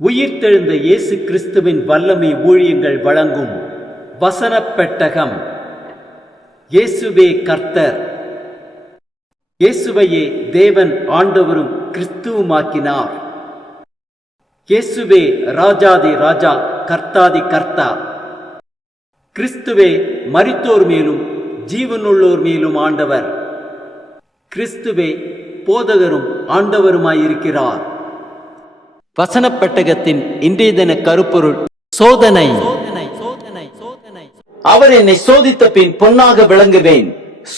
உயிர்த்தெழுந்த இயேசு கிறிஸ்துவின் வல்லமை ஊழியங்கள் வழங்கும் வசனப் பெட்டகம். இயேசுவே கர்த்தர். இயேசுவையே தேவன் ஆண்டவரும் கிறிஸ்துவுமாக்கினார். இயேசுவே ராஜாதி ராஜா, கர்த்தாதி கர்த்தா. கிறிஸ்துவே மரித்தோர் மேலும் ஜீவனுள்ளோர் மேலும் ஆண்டவர். கிறிஸ்துவே போதகரும் ஆண்டவருமாயிருக்கிறார். வசனப் பெட்டகத்தின் இன்றைய தின கருப்பொருள் சோதனை. அவர் என்னை சோதித்த பின் பொன்னாக விளங்குவேன்.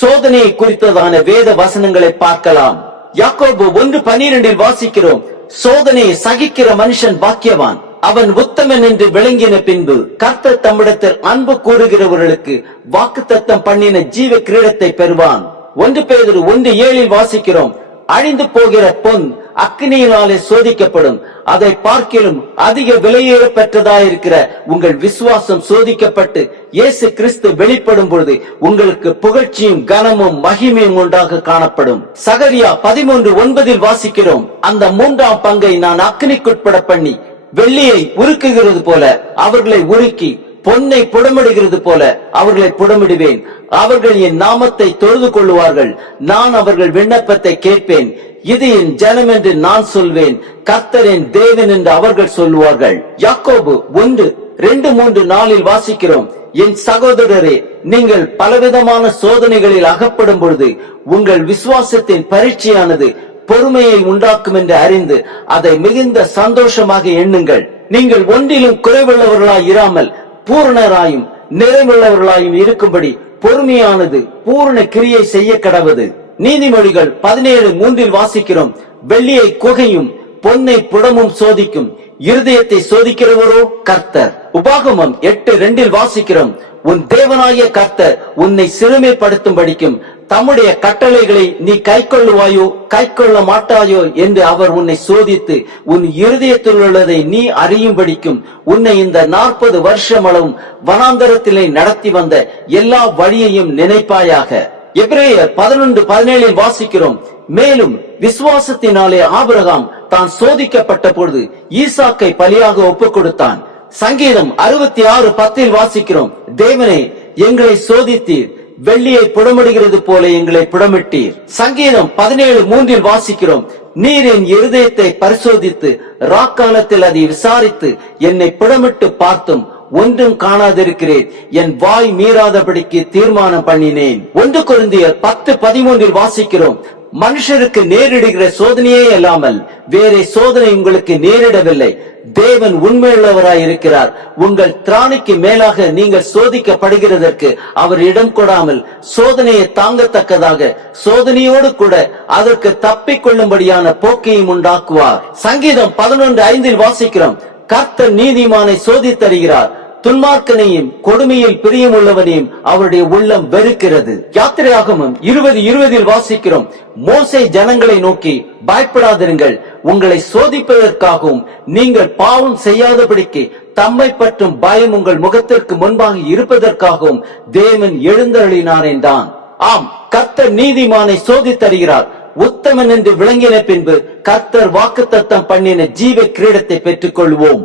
சோதனையை குறித்ததான வேத வசனங்களை பார்க்கலாம். யாக்கோபு 1:12 வாசிக்கிறோம், சோதனையை சகிக்கிற மனுஷன் பாக்கியவான், அவன் உத்தமன் என்று விளங்கின பின்பு கர்த்தர் தம்மிடத்தில் அன்பு கூறுகிறவர்களுக்கு வாக்குத்தத்தம் பண்ணின ஜீவ கிரீடத்தை பெறுவான். 1 பேதுரு 1:7 வாசிக்கிறோம், அழிந்து போகிற பொன் அக்னியினாலே சோதிக்கப்படும், அதை பார்க்கிலும் அதிக விலையேற பெற்றதாயிருக்கிற உங்கள் விசுவாசம் சோதிக்கப்பட்டு இயேசு கிறிஸ்து வெளிப்படும் பொழுது உங்களுக்கு புகழ்ச்சியும் கனமும் மகிமையும் உண்டாக காணப்படும். சகரியா 13:9 வாசிக்கிறோம், அந்த 3ஆம் பங்கை நான் அக்னிக்குட்பட பண்ணி வெள்ளியை உருக்குகிறது போல அவர்களை உருக்கி பொன்னை புடமிடுகிறது போல அவர்களை புடமிடுவேன். அவர்கள் என் நாமத்தை தொழுது கொள்ளுவார்கள், நான் அவர்கள் விண்ணப்பத்தை கேட்பேன். இது என் ஜனம் என்று நான் சொல்வேன், கர்த்தர் என் தேவன் என்று அவர்கள் சொல்லுவார்கள். யாக்கோபு 1:2-3-4 வாசிக்கிறோம், என் சகோதரரே, நீங்கள் பலவிதமான சோதனைகளில் அகப்படும் பொழுது உங்கள் விசுவாசத்தின் பரீட்சையானது பொறுமையை உண்டாக்கும் என்று அறிந்து அதை மிகுந்த சந்தோஷமாக எண்ணுங்கள். நீங்கள் ஒன்றிலும் குறைவுள்ளவர்களாய் இராமல் பூரணராயும் நிறைவுள்ளவர்களாயும் இருக்கும்படி பொறுமையானது பூரண கிரியை செய்ய கடவது. நீதிமொழிகள் 17:3 வாசிக்கிறோம், வெள்ளியை குகையும் பொன்னை புடமும் சோதிக்கும், இருதயத்தை சோதிக்கிறவரோ கர்த்தர். உபாகமம் 8:2 வாசிக்கிறோம், உன் தேவனாகிய கர்த்தர் உன்னை சிறுமைப்படுத்தும்படிக்கும் தம்முடைய கட்டளைகளை நீ கைக்கொள்ளுவாயோ கைக்கொள்ள மாட்டாயோ என்று அவர் உன்னை சோதித்து உன் இருதயத்தில் உள்ளதை நீ அறியும்படிக்கும் உன்னை இந்த 40 வருஷமளவும் வனாந்தரத்திலே நடத்தி வந்த எல்லா வழியையும் நினைப்பாயாக. எபிரேயர் 11:17 வாசிக்கிறோம், மேலும் விசுவாசத்தினாலே ஆபிரகாம் தான் சோதிக்கப்பட்ட பொழுது ஈசாக்கை பலியாக ஒப்புக் கொடுத்தான். சங்கீதம் 66:10 வாசிக்கிறோம், தேவனே எங்களை சோதித்தீர், வெள்ளியை புடமிடுகிறது போல எங்களை புடமிட்டீர். சங்கீதம் 17:3 வாசிக்கிறோம், நீர் என் இருதயத்தை பரிசோதித்து ராக்காலத்தில் அதை விசாரித்து என்னை புடமிட்டு பார்த்தும் ஒன்றும் காணாதிருக்கிறேன், என் வாய் மீறாதபடிக்கு தீர்மானம் பண்ணினேன். 1 கொரிந்தியர் 10:13 வாசிக்கிறோம், மனுஷருக்கு நேரிடுகிற சோதனையே அல்லாமல் வேறே சோதனை உங்களுக்கு நேரிடவில்லை, தேவன் உண்மையுள்ளவராய் இருக்கிறார். உங்கள் திராணிக்கு மேலாக நீங்கள் சோதிக்கப்படுகிறதற்கு அவர் இடம் கொடாமல் சோதனையை தாங்கத்தக்கதாக சோதனையோடு கூட அதற்கு தப்பிக்கொள்ளும்படியான போக்கையும் உண்டாக்குவார். சங்கீதம் 11:5 வாசிக்கிறோம், கர்த்தர் நீதிமானை சோதித்தருகிறார், துன்மார்க்கனையும் கொடுமையில் பிரியமுள்ளவனையும் அவருடைய உள்ளம் வெறுக்கிறது. யாத்திரையாகமம் 20:20 வாசிக்கிறோம், மோசே ஜனங்களை நோக்கி, பயப்படாதிருங்கள், உங்களை சோதிப்பதற்காகவும் நீங்கள் பாவம் செய்யாதபடிக்கு தம்மை பற்றும் பயம் உங்கள் முகத்திற்கு முன்பாக இருப்பதற்காகவும் தேவன் எழுந்தருளினார் என்றான். ஆம், கர்த்தர் நீதிமானை சோதித்தருகிறார். உத்தமன் என்று விளங்கின பின்பு கர்த்தர் வாக்குத்தத்தம் பண்ணின ஜீவ கிரீடத்தை பெற்றுக் கொள்வோம்.